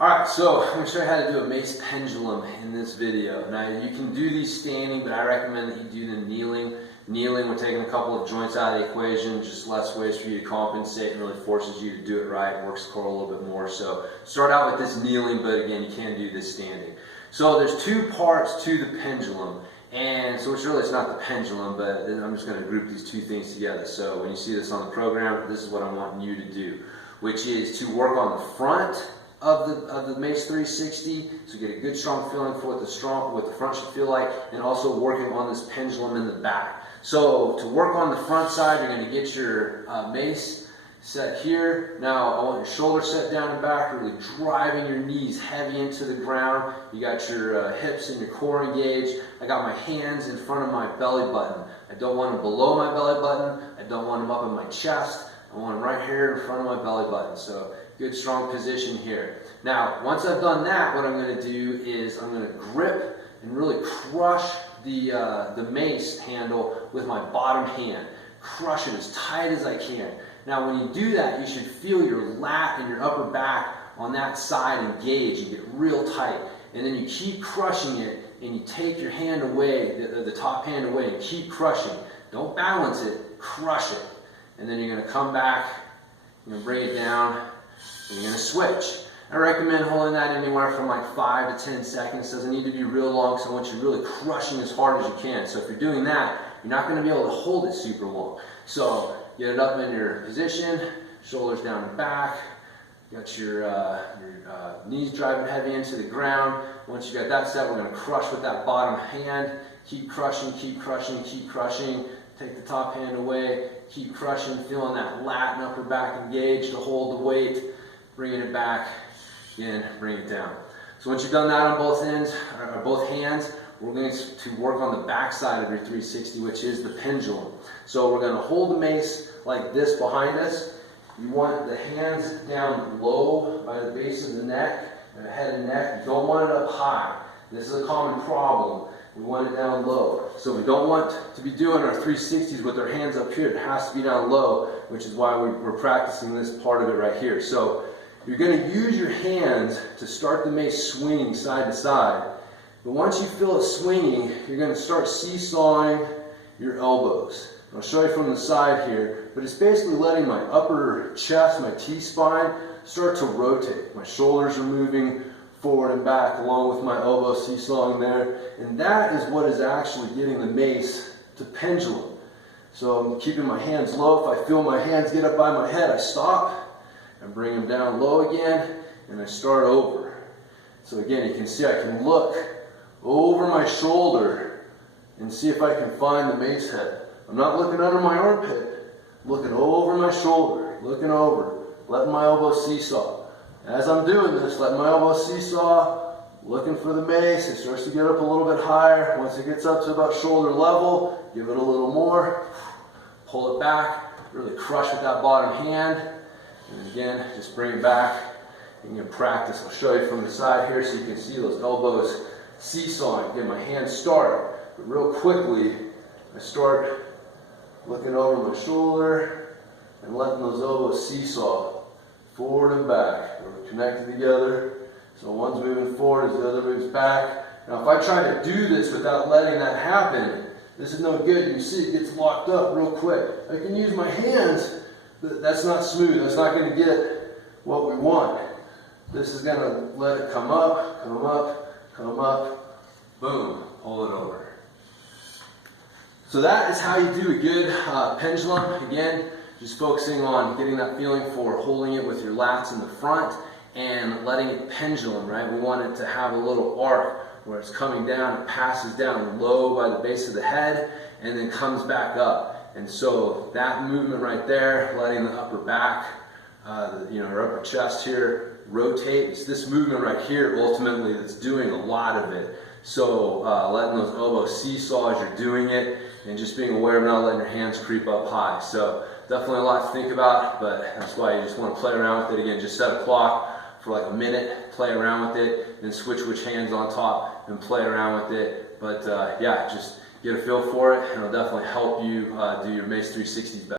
Alright, so I'm going to show you how to do a Mace Pendulum in this video. Now you can do these standing, but I recommend that you do them kneeling. Kneeling, we're taking a couple of joints out of the equation, just less ways for you to compensate and really forces you to do it right, works the core a little bit more. So start out with this kneeling, but again, you can do this standing. So there's two parts to the pendulum. And so it's not the pendulum, but I'm just going to group these two things together. So when you see this on the program, this is what I'm wanting you to do, which is to work on the front of the Mace 360, so get a good strong feeling for what the front should feel like, and also working on this pendulum in the back. So to work on the front side, you're going to get your mace set here. Now I want your shoulders set down and back, really driving your knees heavy into the ground. You got your hips and your core engaged. I got my hands in front of my belly button. I don't want them below my belly button. I don't want them up in my chest. I want them right here in front of my belly button. So good strong position here. Now once I've done that, what I'm going to do is I'm going to grip and really crush the mace handle with my bottom hand. Crush it as tight as I can. Now when you do that, you should feel your lat and your upper back on that side engage and get real tight. And then you keep crushing it and you take your hand away, the top hand away, and keep crushing. Don't balance it, crush it. And then you're going to come back, you're going to bring it down, and you're going to switch. I recommend holding that anywhere from like 5 to 10 seconds. It doesn't need to be real long, so I want you really crushing as hard as you can. So if you're doing that, you're not going to be able to hold it super long. So get it up in your position, shoulders down and back. You got your knees driving heavy into the ground. Once you got that set, we're going to crush with that bottom hand. Keep crushing, keep crushing, keep crushing. Take the top hand away, keep crushing, feeling that lat and upper back engaged to hold the weight, bringing it back, again, bring it down. So once you've done that on both ends, or both hands, we're going to work on the back side of your 360, which is the pendulum. So we're going to hold the mace like this behind us. You want the hands down low by the base of the neck, head and neck. You don't want it up high. This is a common problem. We want it down low. So we don't want to be doing our 360s with our hands up here. It has to be down low, which is why we're practicing this part of it right here. So you're going to use your hands to start the mace swinging side to side. But once you feel it swinging, you're going to start seesawing your elbows. I'll show you from the side here, but it's basically letting my upper chest, my T-spine, start to rotate. My shoulders are moving forward and back along with my elbow seesawing there, and that is what is actually getting the mace to pendulum. So I'm keeping my hands low. If I feel my hands get up by my head, I stop and bring them down low again, and I start over. So again, you can see I can look over my shoulder and see if I can find the mace head. I'm not looking under my armpit, I'm looking over my shoulder, looking over, letting my elbow seesaw. As I'm doing this, let my elbow seesaw, looking for the mace. It starts to get up a little bit higher. Once it gets up to about shoulder level, give it a little more, pull it back, really crush with that bottom hand, and again, just bring it back. You can practice. I'll show you from the side here so you can see those elbows seesawing. Again, my hands start, but real quickly, I start looking over my shoulder and letting those elbows seesaw forward and back. We're connected together. So one's moving forward as the other moves back. Now if I try to do this without letting that happen, this is no good. You see it gets locked up real quick. I can use my hands, but that's not smooth. That's not going to get what we want. This is going to let it come up, come up, come up, boom, pull it over. So that is how you do a good pendulum. Again, just focusing on getting that feeling for holding it with your lats in the front and letting it pendulum, right? We want it to have a little arc where it's coming down, it passes down low by the base of the head and then comes back up. And so that movement right there, letting the upper back, our upper chest here rotate. It's this movement right here ultimately that's doing a lot of it. So letting those elbows seesaw as you're doing it and just being aware of not letting your hands creep up high. So definitely a lot to think about, but that's why you just want to play around with it. Again, just set a clock for like a minute, play around with it, then switch which hand's on top and play around with it. But yeah, just get a feel for it and it'll definitely help you do your Mace 360s better.